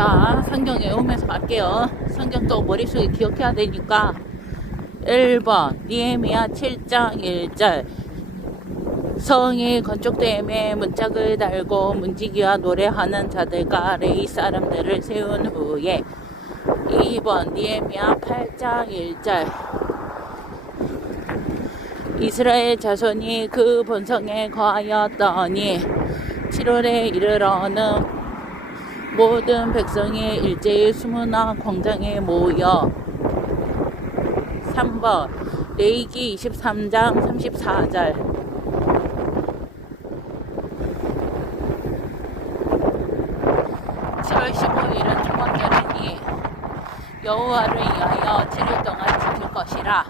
자, 성경 외우면서 갈게요. 성경 또 머릿속에 기억해야 되니까. 1번, 니에미야 7장 1절. 성이 건축됨에 문짝을 달고 문지기와 노래하는 자들과 레이 사람들을 세운 후에 2번 니에미야 8장 1절 이스라엘 자손이 그 본성에 거하였더니 7월에 이르러는 모든 백성이 일제히 수문화 광장에 모여 3번 레이기 23장 34절. 7월 15일은 두 번째이니 여호와를 위하여 7일 동안 지킬 것이라.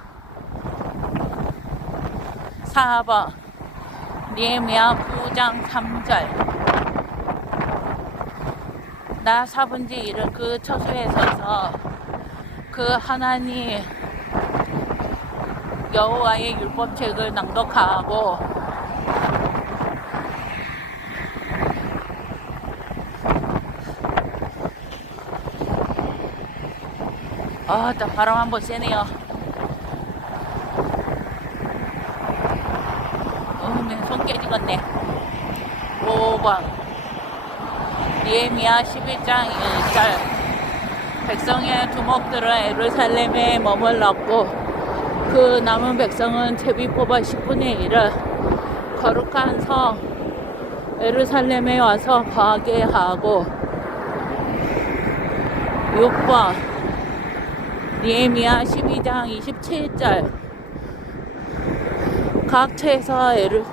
4번 니에미야 9장 3절 나 사분지 일은 그 처소에 서서 그 하나님 여호와의 율법책을 낭독하고 아, 나 바람 한번 쐬네요. 어메, 손 깨지겠네. 5번. 니에미야 11장 1절. 백성의 두목들은 에루살렘에 머물렀고, 그 남은 백성은 제비 뽑아 10분의 1을 거룩한 성 에루살렘에 와서 거하게 하고, 6번. 니에미야 12장 27절 각처에서 에르,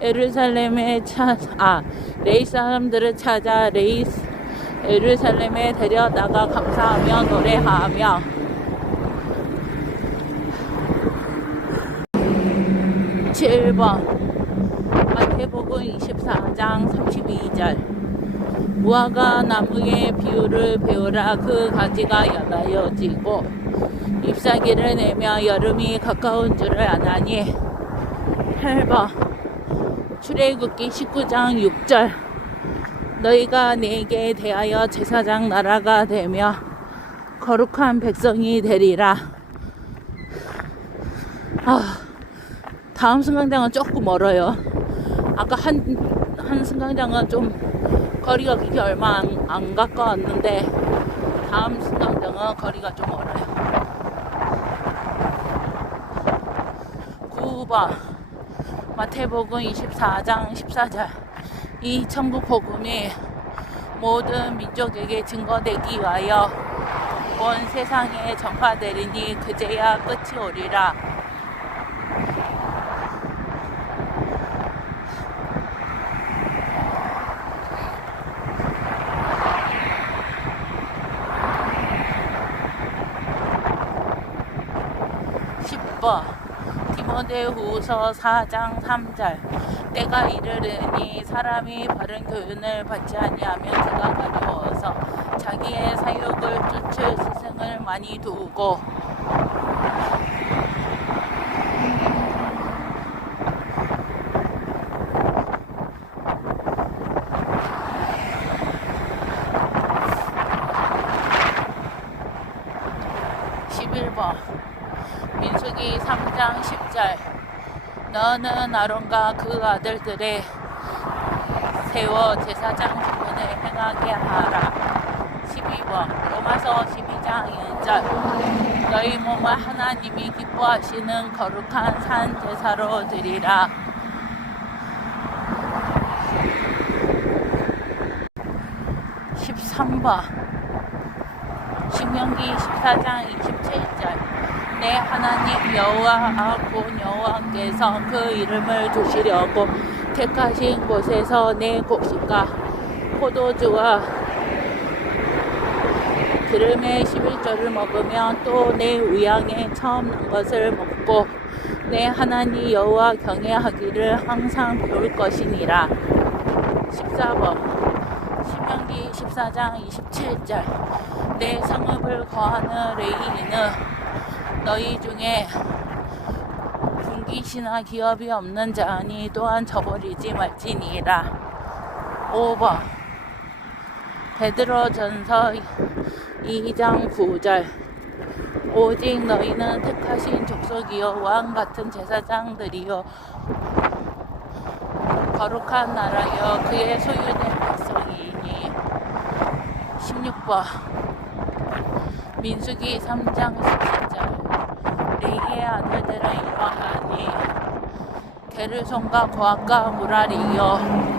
에루살렘에 차, 아, 레이 사람들을 찾아 레이 에루살렘에 데려다가 감사하며 노래하며. 7번. 마태복음 24장 32절. 무화과 나무의 비율을 배우라. 그 가지가 연하여지고 잎사귀를 내며 여름이 가까운 줄을 아나니. 8번. 출애굽기 19장 6절 너희가 내게 대하여 제사장 나라가 되며 거룩한 백성이 되리라. 아 다음 승강장은 조금 멀어요. 아까 한, 한 승강장은 좀 거리가 그렇게 얼마 안, 안 가까웠는데 다음 승강장은 거리가 좀 멀어요. 9번 마태복음 24장 14절 이 천국 복음이 모든 민족에게 증거되기 위하여 온 세상에 전파되리니 그제야 끝이 오리라. 번 디모데후서 4장 3절 때가 이르르니 사람이 바른 교훈을 받지 아니하면 그가 가려워서 자기의 사욕을 쫓을 스승을 많이 두고. (11번) 민수기 3장 10절 너는 아론과 그 아들들의 세워 제사장 직분을 행하게 하라. 12번 로마서 12장 1절. 너희 몸을 하나님이 기뻐하시는 거룩한 산 제사로 드리라. 13번 신명기 14장 27절 내 하나님 여호와 본 여호와께서 그 이름을 두시려고 택하신 곳에서 내 곡식과 포도주와 기름의 11조를 먹으면 또 내 우양에 처음 난 것을 먹고 내 하나님 여호와 경외하기를 항상 배울 것이니라. 14번. 신명기 14장 27절. 내 성읍을 거하는 레이인은 너희 중에 분기시나 기업이 없는 자니 또한 저버리지 말지니라 5번 베드로 전서 2장 9절. 오직 너희는 택하신 족속이요 왕 같은 제사장들이요 거룩한 나라여 그의 소유된 백성이니. 16번. 민수기 3장 17절 레이의 아들들은 이러하니 게르손과 고압과 무라리여